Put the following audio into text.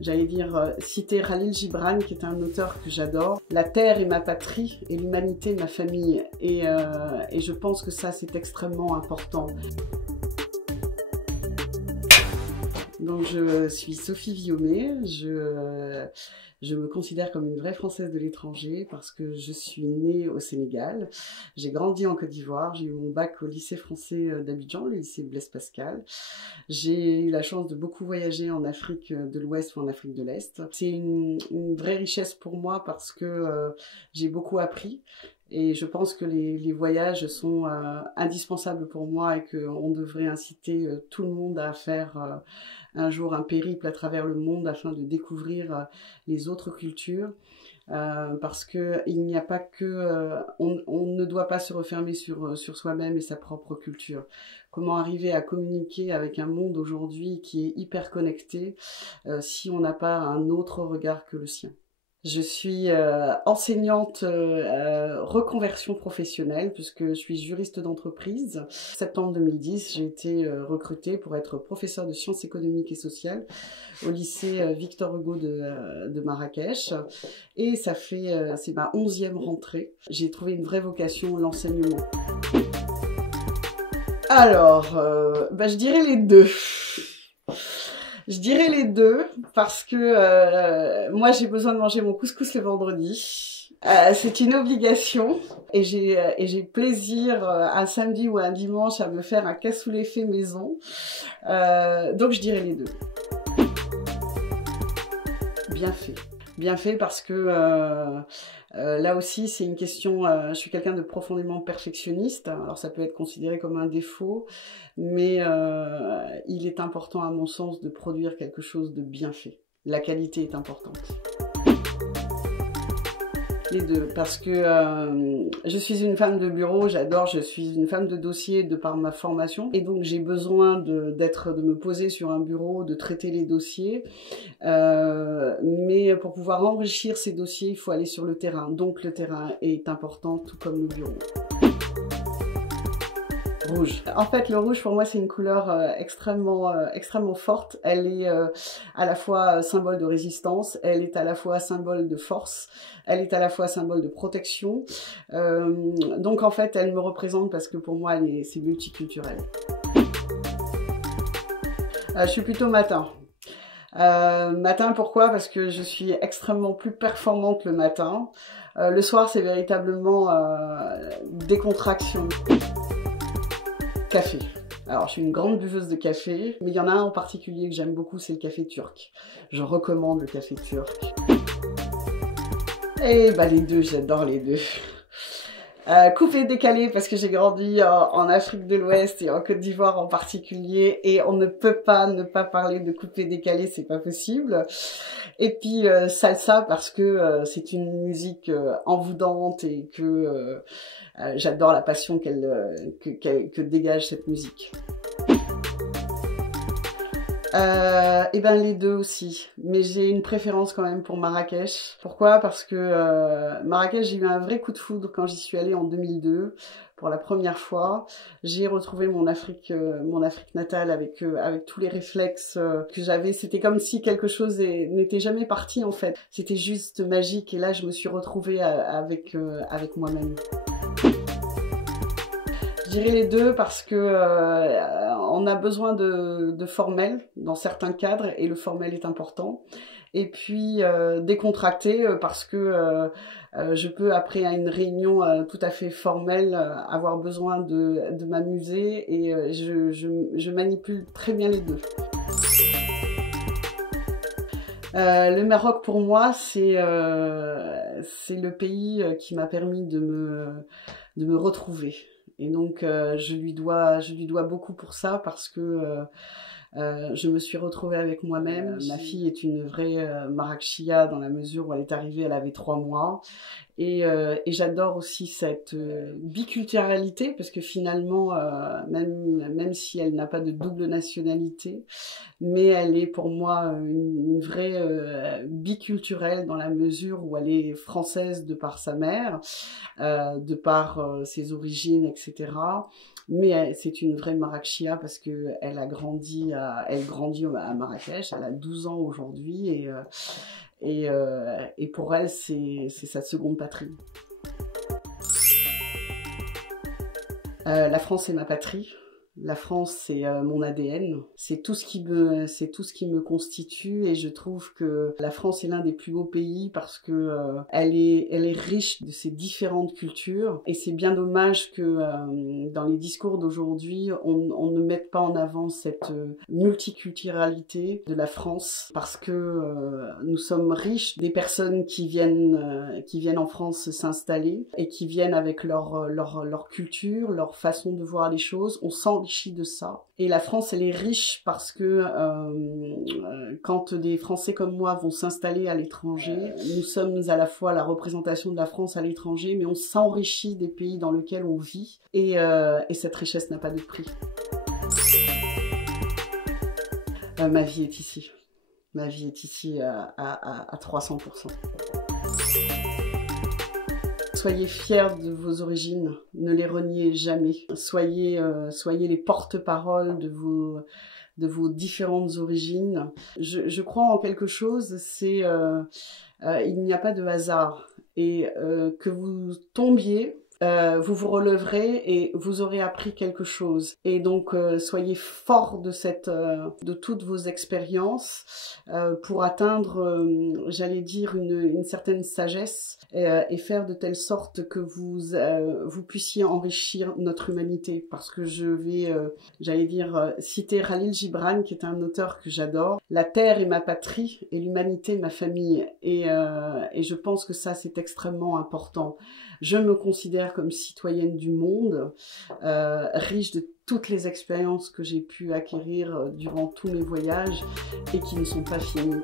j'allais dire, citer Khalil Gibran, qui est un auteur que j'adore. La terre est ma patrie et l'humanité ma famille. Et je pense que ça, c'est extrêmement important. Donc je suis Sophie Viomé, je me considère comme une vraie Française de l'étranger parce que je suis née au Sénégal. J'ai grandi en Côte d'Ivoire, j'ai eu mon bac au lycée français d'Abidjan, le lycée Blaise Pascal. J'ai eu la chance de beaucoup voyager en Afrique de l'Ouest ou en Afrique de l'Est. C'est une vraie richesse pour moi parce que j'ai beaucoup appris. Et je pense que les voyages sont indispensables pour moi et qu'on devrait inciter tout le monde à faire un jour un périple à travers le monde afin de découvrir les autres cultures. Parce que il n'y a pas que on ne doit pas se refermer sur soi-même et sa propre culture. Comment arriver à communiquer avec un monde aujourd'hui qui est hyper connecté si on n'a pas un autre regard que le sien. Je suis enseignante reconversion professionnelle puisque je suis juriste d'entreprise. En septembre 2010, j'ai été recrutée pour être professeure de sciences économiques et sociales au lycée Victor Hugo de Marrakech. Et ça fait, c'est ma 11e rentrée. J'ai trouvé une vraie vocation, l'enseignement. Alors, je dirais les deux. Je dirais les deux parce que moi j'ai besoin de manger mon couscous le vendredi. C'est une obligation et j'ai plaisir un samedi ou un dimanche à me faire un cassoulet fait maison. Donc je dirais les deux. Bien fait. Bien fait parce que là aussi c'est une question, je suis quelqu'un de profondément perfectionniste, alors ça peut être considéré comme un défaut, mais il est important à mon sens de produire quelque chose de bien fait. La qualité est importante. Les deux, parce que je suis une femme de bureau, j'adore, je suis une femme de dossier de par ma formation, et donc j'ai besoin de me poser sur un bureau, de traiter les dossiers, mais pour pouvoir enrichir ces dossiers, il faut aller sur le terrain, donc le terrain est important, tout comme le bureau. Rouge. En fait, le rouge, pour moi, c'est une couleur extrêmement forte. Elle est à la fois symbole de résistance, elle est à la fois symbole de force, elle est à la fois symbole de protection. Donc, en fait, elle me représente parce que pour moi, c'est multiculturel. Je suis plutôt matin. Matin, pourquoi? Parce que je suis extrêmement plus performante le matin. Le soir, c'est véritablement décontraction. Café. Alors, je suis une grande buveuse de café, mais il y en a un en particulier que j'aime beaucoup, c'est le café turc. Je recommande le café turc. Et les deux, j'adore les deux. Coupé décalé parce que j'ai grandi en Afrique de l'Ouest et en Côte d'Ivoire en particulier, et on ne peut pas ne pas parler de coupé décalé, c'est pas possible. Et puis salsa parce que c'est une musique envoûtante et que j'adore la passion que dégage cette musique. Les deux aussi, mais j'ai une préférence quand même pour Marrakech. Pourquoi? Parce que Marrakech, j'ai eu un vrai coup de foudre quand j'y suis allée en 2002 pour la première fois. J'ai retrouvé mon Afrique natale avec tous les réflexes que j'avais. C'était comme si quelque chose n'était jamais parti en fait. C'était juste magique et là je me suis retrouvée avec moi-même. Je dirais les deux parce que on a besoin de formel dans certains cadres et le formel est important. Et puis décontracté parce que je peux après une réunion tout à fait formelle avoir besoin de m'amuser et je manipule très bien les deux. Le Maroc pour moi c'est le pays qui m'a permis de me retrouver. Et donc je lui dois beaucoup pour ça parce que je me suis retrouvée avec moi-même. Ma fille est une vraie Marrakechia dans la mesure où elle est arrivée, elle avait 3 mois. Et j'adore aussi cette biculturalité, parce que finalement, même si elle n'a pas de double nationalité, mais elle est pour moi une vraie biculturelle, dans la mesure où elle est française de par sa mère, de par ses origines, etc. Mais c'est une vraie Marrakchia, parce que elle grandit à Marrakech. Elle a 12 ans aujourd'hui, et pour elle, c'est sa seconde patrie. La France est ma patrie. La France, c'est mon ADN. C'est tout ce qui me constitue, et je trouve que la France est l'un des plus beaux pays, parce que elle est riche de ses différentes cultures, et c'est bien dommage que dans les discours d'aujourd'hui, on ne mette pas en avant cette multiculturalité de la France, parce que nous sommes riches des personnes qui viennent en France s'installer, et qui viennent avec leur culture, leur façon de voir les choses. On s'enrichit de ça. Et la France, elle est riche, parce que quand des Français comme moi vont s'installer à l'étranger, nous sommes à la fois la représentation de la France à l'étranger, mais on s'enrichit des pays dans lesquels on vit, et cette richesse n'a pas de prix. Ma vie est ici. Ma vie est ici à 300%. Soyez fiers de vos origines, ne les reniez jamais. Soyez les porte-parole de vos différentes origines. Je crois en quelque chose, c'est il n'y a pas de hasard. Et que vous tombiez, vous vous relèverez et vous aurez appris quelque chose. Et donc soyez forts de toutes vos expériences pour atteindre, j'allais dire, une certaine sagesse, et faire de telle sorte que vous puissiez enrichir notre humanité. Parce que je vais, j'allais dire, citer Khalil Gibran, qui est un auteur que j'adore. La terre est ma patrie et l'humanité ma famille. Et je pense que ça, c'est extrêmement important. Je me considère comme citoyenne du monde, riche de toutes les expériences que j'ai pu acquérir durant tous mes voyages, et qui ne sont pas finies.